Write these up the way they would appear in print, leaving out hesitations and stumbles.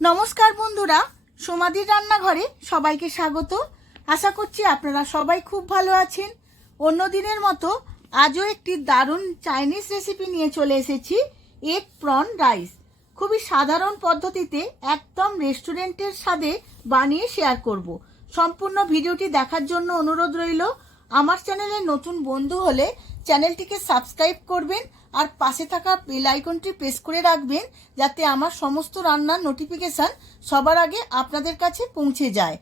নমস্কার বন্ধুরা, সোমাদির রান্নাঘরে সবাইকে স্বাগত। আশা করছি আপনারা সবাই খুব ভালো আছেন। অন্য দিনের মতো আজও একটি দারুণ চাইনিজ রেসিপি নিয়ে চলে এসেছি, এগ প্রন রাইস। খুবই সাধারণ পদ্ধতিতে একদম রেস্টুরেন্টের স্বাদে বানিয়ে শেয়ার করব। সম্পূর্ণ ভিডিওটি দেখার জন্য অনুরোধ রইল। আমার চ্যানেলে নতুন বন্ধু হলে চ্যানেলটিকে সাবস্ক্রাইব করবেন আর পাশে থাকা বেল আইকনটি প্রেস করে রাখবেন, যাতে আমার সমস্ত রান্নার নোটিফিকেশান সবার আগে আপনাদের কাছে পৌঁছে যায়।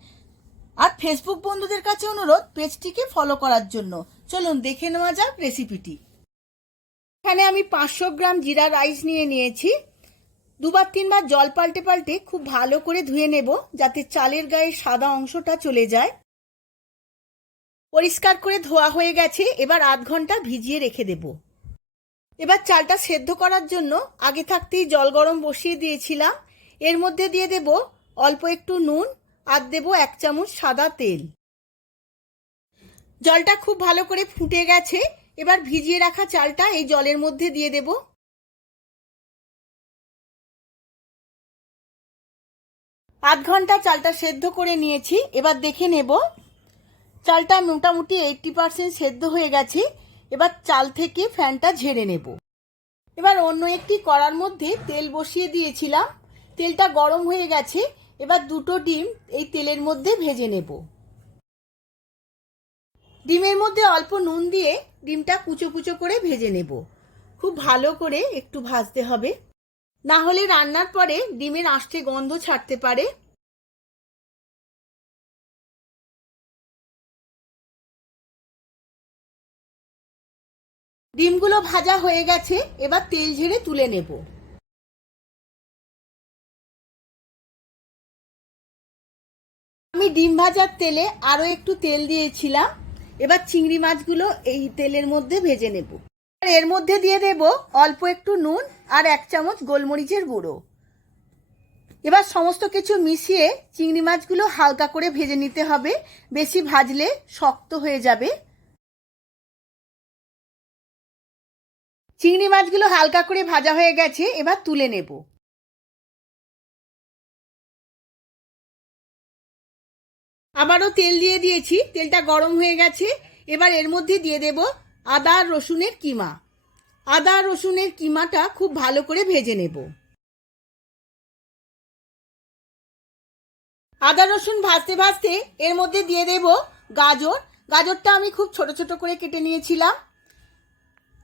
আর ফেসবুক বন্ধুদের কাছে অনুরোধ পেজটিকে ফলো করার জন্য। চলুন দেখে নেওয়া যাক রেসিপিটি। এখানে আমি 500 গ্রাম জিরা রাইস নিয়েছি। দুবার তিনবার জল পাল্টে পাল্টে খুব ভালো করে ধুয়ে নেব, যাতে চালের গায়ে সাদা অংশটা চলে যায়। পরিষ্কার করে ধোয়া হয়ে গেছে, এবার আধ ঘন্টা ভিজিয়ে রেখে দেব। এবার চালটা সেদ্ধ করার জন্য আগে থাকতেই জল গরম বসিয়ে দিয়েছিলাম। এর মধ্যে দিয়ে দেব অল্প একটু নুন আর দেব 1 চামচ সাদা তেল। জলটা খুব ভালো করে ফুটে গেছে, এবার ভিজিয়ে রাখা চালটা এই জলের মধ্যে দিয়ে দেব। আধ ঘন্টা চালটা সেদ্ধ করে নিয়েছি, এবার দেখে নেব। চালটা মোটামুটি 80% সেদ্ধ হয়ে গেছে। এবার চাল থেকে ফ্যানটা ঝেড়ে নেব। এবার অন্য একটি কড়ার মধ্যে তেল বসিয়ে দিয়েছিলাম, তেলটা গরম হয়ে গেছে। এবার দুটো ডিম এই তেলের মধ্যে ভেজে নেব। ডিমের মধ্যে অল্প নুন দিয়ে ডিমটা কুচো কুচো করে ভেজে নেব। খুব ভালো করে একটু ভাজতে হবে, না হলে রান্নার পরে ডিমের আষ্টে গন্ধ ছাড়তে পারে। ডিমগুলো ভাজা হয়ে গেছে, এবার তেল ঝেড়ে তুলে নেব। আমি ডিম ভাজার তেলে আরো একটু তেল দিয়েছিলাম। এবার চিংড়ি মাছগুলো এই তেলের মধ্যে ভেজে নেব। এর মধ্যে দিয়ে দেব অল্প একটু নুন আর 1 চামচ গোলমরিচের গুঁড়ো। এবার সমস্ত কিছু মিশিয়ে চিংড়ি মাছগুলো হালকা করে ভেজে নিতে হবে, বেশি ভাজলে শক্ত হয়ে যাবে। চিংড়ি মাছগুলো হালকা করে ভাজা হয়ে গেছে, এবার তুলে নেব। আবারও তেল দিয়ে দিয়েছি, তেলটা গরম হয়ে গেছে। এবার এর মধ্যে দিয়ে দেব আদা আর রসুনের কিমা। আদা রসুনের কিমাটা খুব ভালো করে ভেজে নেব। আদা রসুন ভাজতে ভাজতে এর মধ্যে দিয়ে দেব গাজর। গাজরটা আমি খুব ছোট ছোট করে কেটে নিয়েছিলাম।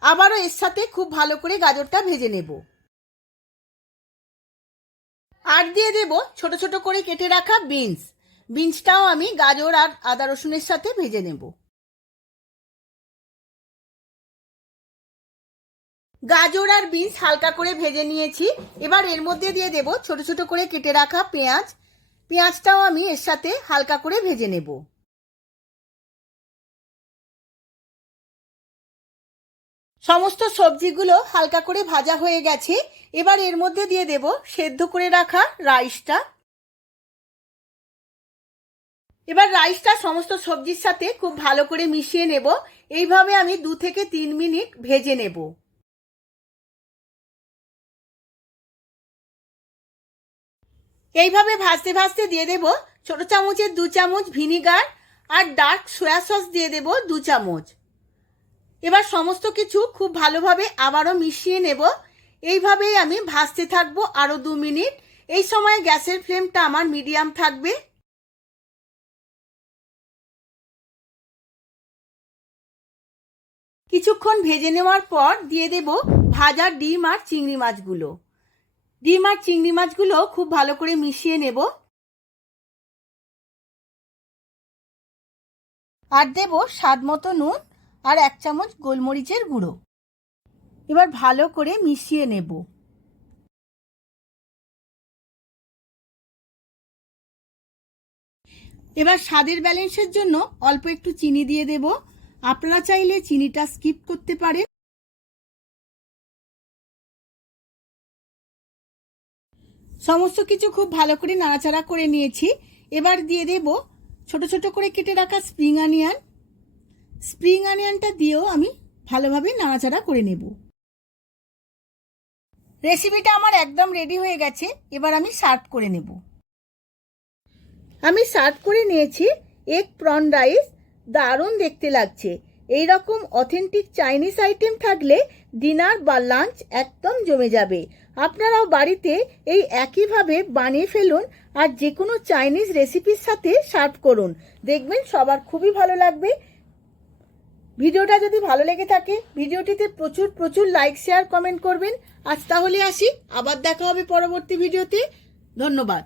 আবারও এর সাথে খুব ভালো করে গাজরটা ভেজে নেব। আর দিয়ে দেব ছোট ছোট করে কেটে রাখা বিনস। বিনসটাও আমি গাজর আর আদা রসুনের সাথে ভেজে নেব। গাজর আর বিনস হালকা করে ভেজে নিয়েছি। এবার এর মধ্যে দিয়ে দেব ছোট ছোট করে কেটে রাখা পেঁয়াজ। পেঁয়াজটাও আমি এর সাথে হালকা করে ভেজে নেব। সমস্ত সবজিগুলো হালকা করে ভাজা হয়ে গেছে। এবার এর মধ্যে দিয়ে দেব সেদ্ধ করে রাখা রাইসটা। এবার রাইসটা সমস্ত সবজির সাথে খুব ভালো করে মিশিয়ে নেব। এইভাবে আমি 2 থেকে 3 মিনিট ভেজে নেব। এইভাবে ভাজতে ভাজতে দিয়ে দেব ছোট চামচের 2 চামচ ভিনিগার আর ডার্ক সয়া সস দিয়ে দেব 2 চামচ। এবার সমস্ত কিছু খুব ভালোভাবে আবারও মিশিয়ে নেব। এইভাবেই আমি ভাজতে থাকবো আরো 2 মিনিট। এই সময় গ্যাসের ফ্লেমটা আমার মিডিয়াম থাকবে। কিছুক্ষণ ভেজে নেওয়ার পর দিয়ে দেব ভাজা ডিম আর চিংড়ি মাছগুলো। ডিম আর চিংড়ি মাছগুলো খুব ভালো করে মিশিয়ে নেব। আর দেব স্বাদ মতো নুন আর 1 চামচ গোলমরিচের গুঁড়ো। এবার ভালো করে মিশিয়ে নেব। এবার স্বাদের ব্যালেন্সের জন্য অল্প একটু চিনি দিয়ে দেব। আপনারা চাইলে চিনিটা স্কিপ করতে পারেন। সমস্ত কিছু খুব ভালো করে নাড়াচাড়া করে নিয়েছি। এবার দিয়ে দেব ছোট ছোট করে কেটে রাখা স্প্রিং অনিয়ন। স্প্রিং অনিয়নটা দিয়েও আমি ভালোভাবে নাড়াচাড়া করে নেব। রেসিপিটা আমার একদম রেডি হয়ে গেছে, এবার আমি সার্ভ করে নেব। আমি সার্ভ করে নিয়েছি এগ প্রন রাইস। দারুণ দেখতে লাগছে। এই রকম অথেন্টিক চাইনিজ আইটেম থাকলে ডিনার বা লাঞ্চ একদম জমে যাবে। আপনারাও বাড়িতে এই একইভাবে বানিয়ে ফেলুন আর যে কোনো চাইনিজ রেসিপির সাথে সার্ভ করুন, দেখবেন সবার খুবই ভালো লাগবে। ভিডিওটা যদি ভালো লেগে থাকে ভিডিওটিতে প্রচুর প্রচুর লাইক শেয়ার কমেন্ট করবেন। আজ তাহলে আসি, আবার দেখা হবে পরবর্তী ভিডিওতে। ধন্যবাদ।